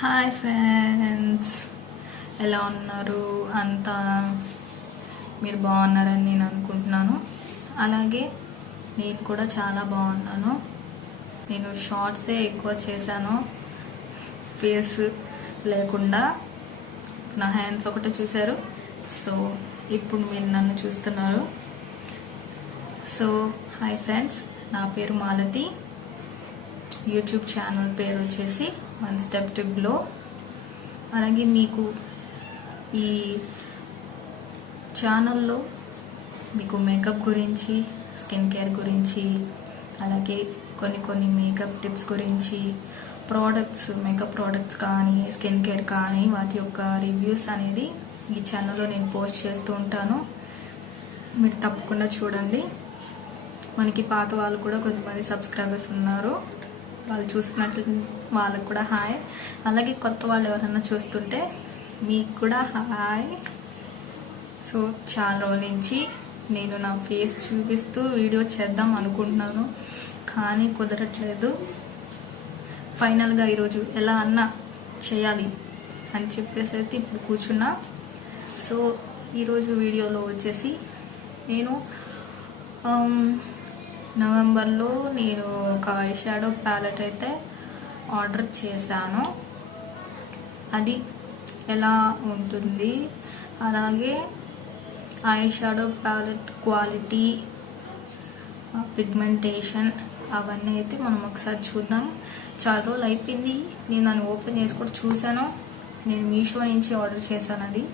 Hi friends, ఎలా ఉన్నారు? అంతా మీరు బాగున్నారని నేను అనుకుంటున్నాను. అలాగే నేను కూడా చాలా బాగున్నాను. నేను షార్ట్సే ఎక్కువ చేశాను, ఫేస్ లేకుండా. నా హ్యాండ్స్ ఒకటే చూశారు. సో ఇప్పుడు మీరు నన్ను చూస్తున్నారు. సో హాయ్ ఫ్రెండ్స్, నా పేరు మాలతి. యూట్యూబ్ ఛానల్ పేరు వచ్చేసి వన్ స్టెప్ టు గ్లో. అలాగే మీకు ఈ ఛానల్లో మీకు మేకప్ గురించి, స్కిన్ కేర్ గురించి, అలాగే కొన్ని మేకప్ టిప్స్ గురించి, మేకప్ ప్రోడక్ట్స్ కానీ, స్కిన్ కేర్ కానీ, వాటి యొక్క రివ్యూస్ అనేది ఈ ఛానల్లో నేను పోస్ట్ చేస్తూ ఉంటాను. మీరు తప్పకుండా చూడండి. మనకి పాత వాళ్ళు కూడా కొంతమంది సబ్స్క్రైబర్స్ ఉన్నారు. వాళ్ళు చూసినట్లు వాళ్ళకు కూడా హాయ్. అలాగే కొత్త వాళ్ళు ఎవరైనా చూస్తుంటే మీకు కూడా హాయ్. సో చాలా రోజుల నుంచి నేను నా ఫేస్ చూపిస్తూ వీడియో చేద్దాం అనుకుంటున్నాను, కానీ కుదరట్లేదు. ఫైనల్గా ఈరోజు ఎలా అన్నా చేయాలి అని చెప్పేసి అయితే ఇప్పుడు కూర్చున్నా. సో ఈరోజు వీడియోలో వచ్చేసి నేను నవంబర్లో నేను ఒక ఐ షాడో ప్యాలెట్ అయితే ఆర్డర్ చేశాను. అది ఎలా ఉంటుంది, అలాగే eye shadow palette quality, pigmentation, అవన్నీ అయితే మనం ఒకసారి చూద్దాం. చాలా రోజులు అయిపోయింది నేను దాన్ని ఓపెన్ చేసి కూడా చూశాను. నేను మీషో నుంచి ఆర్డర్ చేశాను. అది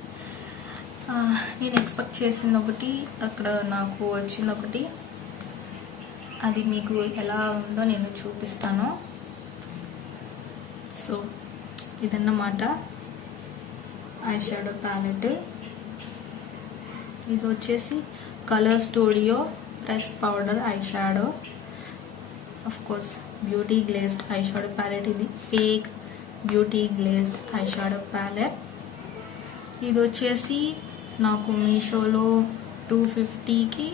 నేను ఎక్స్పెక్ట్ చేసింది ఒకటి, అక్కడ నాకు వచ్చింది ఒకటి. అది మీకు ఎలా ఉందో నేను చూపిస్తాను. సో ఇదన్నమాట ఐ షాడో ప్యాలెట్. ఇది వచ్చేసి colour studio press powder eye shadow. Of course beauty glazed eye shadow palette. ఇది fake beauty glazed eye shadow palette. ఇది వచ్చేసి నాకు మీషోలో 250కి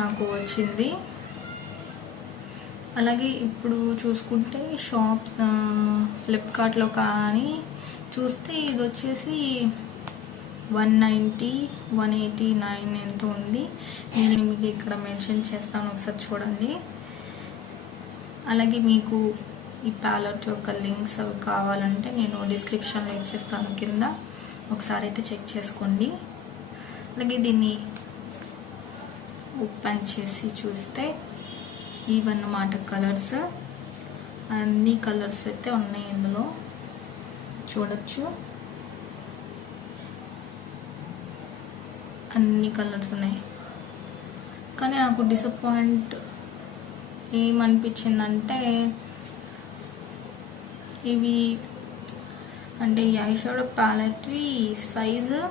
నాకు వచ్చింది. అలాగే ఇప్పుడు చూసుకుంటే ఫ్లిప్కార్ట్లో కానీ చూస్తే ఇది వచ్చేసి 190, 189 ఎంత ఉంది. నేను మీకు ఇక్కడ మెన్షన్ చేస్తాను, ఒకసారి చూడండి. అలాగే మీకు ఈ ప్యాలెట్ యొక్క లింక్స్ అవి కావాలంటే నేను డిస్క్రిప్షన్లో ఇచ్చేస్తాను కింద, ఒకసారి అయితే చెక్ చేసుకోండి. అలాగే దీన్ని ఓపెన్ చేసి చూస్తే ఇవన్నమాట కలర్స్. అన్ని కలర్స్ అయితే ఉన్నాయి ఇందులో, చూడొచ్చు. అన్ని కలర్స్ ఉన్నాయి. కానీ నాకు డిసప్పాయింట్ ఏమనిపించిందంటే, ఇవి అంటే ఈ ఐ షాడో ప్యాలెట్వి సైజు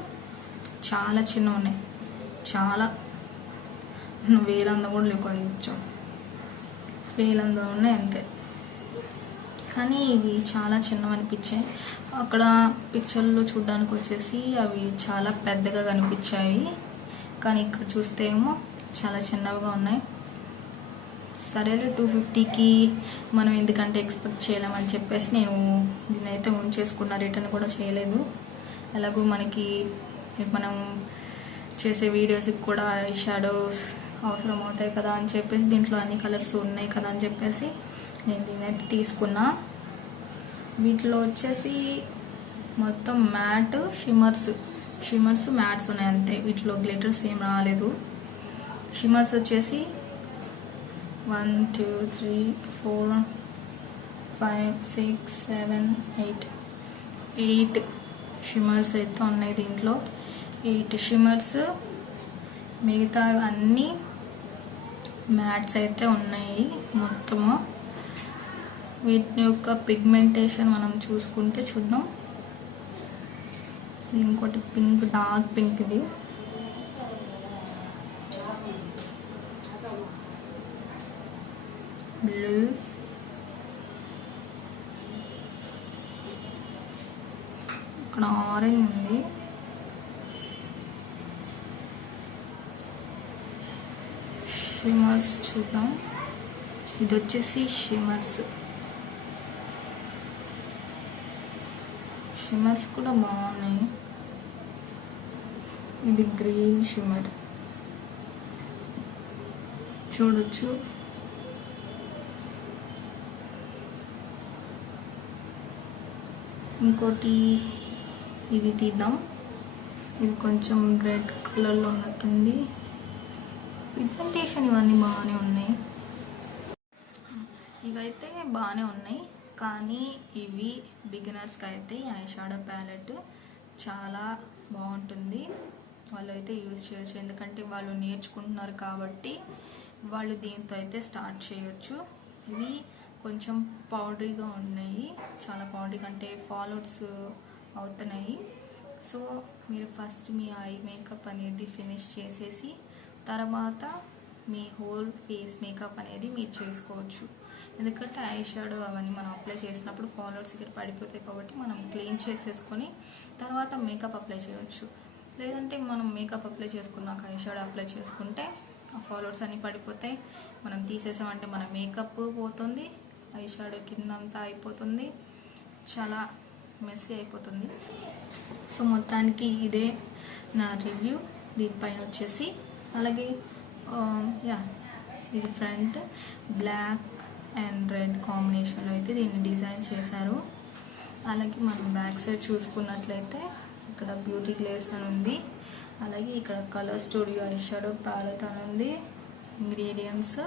చాలా చిన్న ఉన్నాయి. చాలా వేలందా కూడా లేవు, కొంచెం వేలందా ఉన్నాయి అంతే. కానీ ఇవి చాలా చిన్నవి అనిపించాయి. అక్కడ పిక్చర్లో చూడడానికి వచ్చేసి అవి చాలా పెద్దగా కనిపించాయి, కానీ ఇక్కడ చూస్తే ఏమో చాలా చిన్నవిగా ఉన్నాయి. సరేలే 250కి మనం ఎందుకంటే ఎక్స్పెక్ట్ చేయలేమని చెప్పేసి నేను దీన్నైతే ఉంచేసుకున్నా, రిటర్న్ కూడా చేయలేదు. ఎలాగో మనకి మనం చేసే వీడియోస్కి కూడా ఐ షాడోస్ అవసరం అవుతాయి కదా అని చెప్పేసి, దీంట్లో అన్ని కలర్స్ ఉన్నాయి కదా అని చెప్పేసి నేను దీన్నైతే తీసుకున్నా. వీటిలో వచ్చేసి మొత్తం మ్యాట్, షిమ్మర్స్ మ్యాట్స్ ఉన్నాయి అంతే. వీటిలో గ్లిటర్స్ ఏం రాలేదు. షిమ్మర్స్ వచ్చేసి 1 2 3 4 5 6 7 8 షిమ్మర్స్ అయితే ఉన్నాయి దీంట్లో. 8 షిమ్మర్స్, మిగతా అన్నీ మ్యాట్స్ అయితే ఉన్నాయి మొత్తము. వీటి యొక్క పిగ్మెంటేషన్ మనం చూసుకుంటే చూద్దాం. ఇంకోటి పింక్, డార్క్ పింక్. ఇది బ్లూ, ఇక్కడ ఆరెంజ్ ఉంది. షిమ్మర్స్ చూద్దాం. ఇది వచ్చేసి షిమ్మర్స్. షిమ్మర్స్ కూడా బాగున్నాయి. ఇది గ్రీన్ షిమ్మర్ చూడొచ్చు. ఇంకోటి ఇది తీద్దాం. ఇది కొంచెం రెడ్ కలర్లో ఉన్నట్టుంది. పిగ్మెంటేషన్ ఇవన్నీ బాగానే ఉన్నాయి. ఇవైతే బాగానే ఉన్నాయి, కానీ ఇవి బిగినర్స్కి అయితే ఐ షాడో ప్యాలెట్ చాలా బాగుంటుంది. వాళ్ళు అయితే యూజ్ చేయొచ్చు, ఎందుకంటే వాళ్ళు నేర్చుకుంటున్నారు కాబట్టి వాళ్ళు దీంతో అయితే స్టార్ట్ చేయొచ్చు. ఇవి కొంచెం పౌడరీగా ఉన్నాయి, చాలా పౌడరీ అంటే ఫాల్అవుట్స్ అవుతున్నాయి. సో మీరు ఫస్ట్ మీ ఐ మేకప్ అనేది ఫినిష్ చేసేసి తర్వాత మీ హోల్ ఫేస్ మేకప్ అనేది మీరు చేసుకోవచ్చు. ఎందుకంటే ఐ షాడో అవన్నీ మనం అప్లై చేసినప్పుడు ఫాల్అవుట్స్ ఇక్కడ పడిపోతాయి కాబట్టి మనం క్లీన్ చేసేసుకొని తర్వాత మేకప్ అప్లై చేయవచ్చు. లేదంటే మనం మేకప్ అప్లై చేసుకున్నాక ఐ షాడో అప్లై చేసుకుంటే ఆ ఫాల్అవుట్స్ అన్నీ పడిపోతాయి. మనం తీసేసామంటే మన మేకప్ పోతుంది, ఐ షాడో కిందంతా అయిపోతుంది, చాలా మెస్సీ అయిపోతుంది. సో మొత్తానికి ఇదే నా రివ్యూ. దీనిపైన వచ్చేసి అలాగే ఇది ఫ్రంట్ బ్లాక్ అండ్ రెడ్ కాంబినేషన్లో అయితే దీన్ని డిజైన్ చేశారు. అలాగే మనం బ్యాక్ సైడ్ చూసుకున్నట్లయితే ఇక్కడ బ్యూటీ గ్లేస్ అని ఉంది. అలాగే ఇక్కడ colour studio eye shadow palette అని ఉంది, ఇంగ్రీడియంట్స్.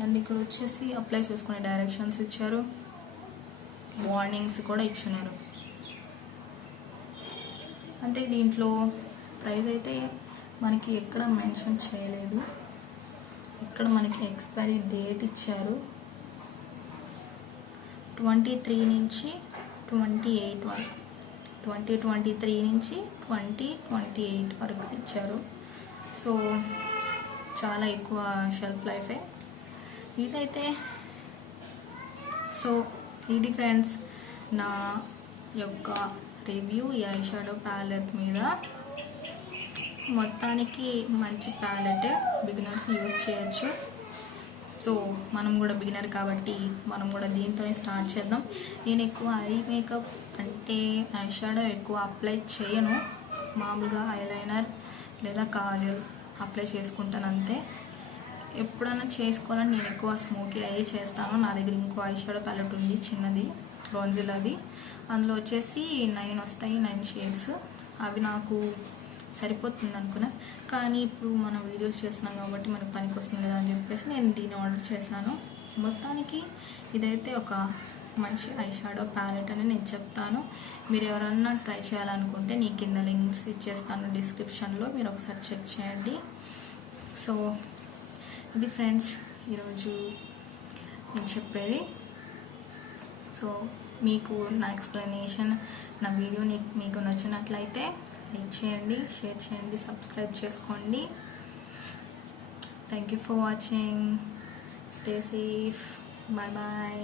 అండ్ ఇక్కడ వచ్చేసి అప్లై చేసుకునే డైరెక్షన్స్ ఇచ్చారు, వార్నింగ్స్ కూడా ఇచ్చినారు. అంటే దీంట్లో ప్రైస్ అయితే మనకి ఎక్కడ మెన్షన్ చేయలేదు. ఇక్కడ మనకి ఎక్స్పైరీ డేట్ ఇచ్చారు 23 నుంచి 28 వరకు, 2023 నుంచి 2028 వరకు ఇచ్చారు. సో చాలా ఎక్కువ షెల్ఫ్ లైఫే ఇదైతే. సో ఇది ఫ్రెండ్స్ నా యొక్క రివ్యూ ఈ ఐ షాడో ప్యాలెట్ మీద. మొత్తానికి మంచి ప్యాలెట్, బిగినర్స్ యూజ్ చేయొచ్చు. సో మనం కూడా బిగినర్ కాబట్టి మనం కూడా దీంతోనే స్టార్ట్ చేద్దాం. నేను ఎక్కువ ఐ మేకప్ అంటే ఐ షాడో ఎక్కువ అప్లై చేయను, మామూలుగా ఐలైనర్ లేదా కాజల్ అప్లై చేసుకుంటాను అంతే. ఎప్పుడైనా చేసుకోవాలని నేను ఎక్కువ స్మోకీ ఐ చేస్తాను. నా దగ్గర ఇంకో ఐ షాడో ప్యాలెట్ ఉంది చిన్నది, బ్రాంజిలాది. అందులో వచ్చేసి 9 వస్తాయి, 9 షేడ్స్. అవి నాకు సరిపోతుంది అనుకున్నా, కానీ ఇప్పుడు మనం వీడియోస్ చేస్తున్నాం కాబట్టి మనకు పనికి వస్తుంది కదా అని చెప్పేసి నేను దీన్ని ఆర్డర్ చేశాను. మొత్తానికి ఇదైతే ఒక మంచి ఐ షాడో ప్యాలెట్ అని నేను చెప్తాను. మీరు ఎవరన్నా ట్రై చేయాలనుకుంటే నీ కింద లింక్స్ ఇచ్చేస్తాను డిస్క్రిప్షన్లో, మీరు ఒకసారి చెక్ చేయండి. సో ఇది ఫ్రెండ్స్ ఈరోజు నేను చెప్పేది. సో మీకు నా ఎక్స్ప్లెనేషన్, నా వీడియో మీకు నచ్చినట్లయితే లైక్ చేయండి, షేర్ చేయండి, సబ్స్క్రైబ్ చేసుకోండి. Thank you for watching. Stay safe. Bye bye.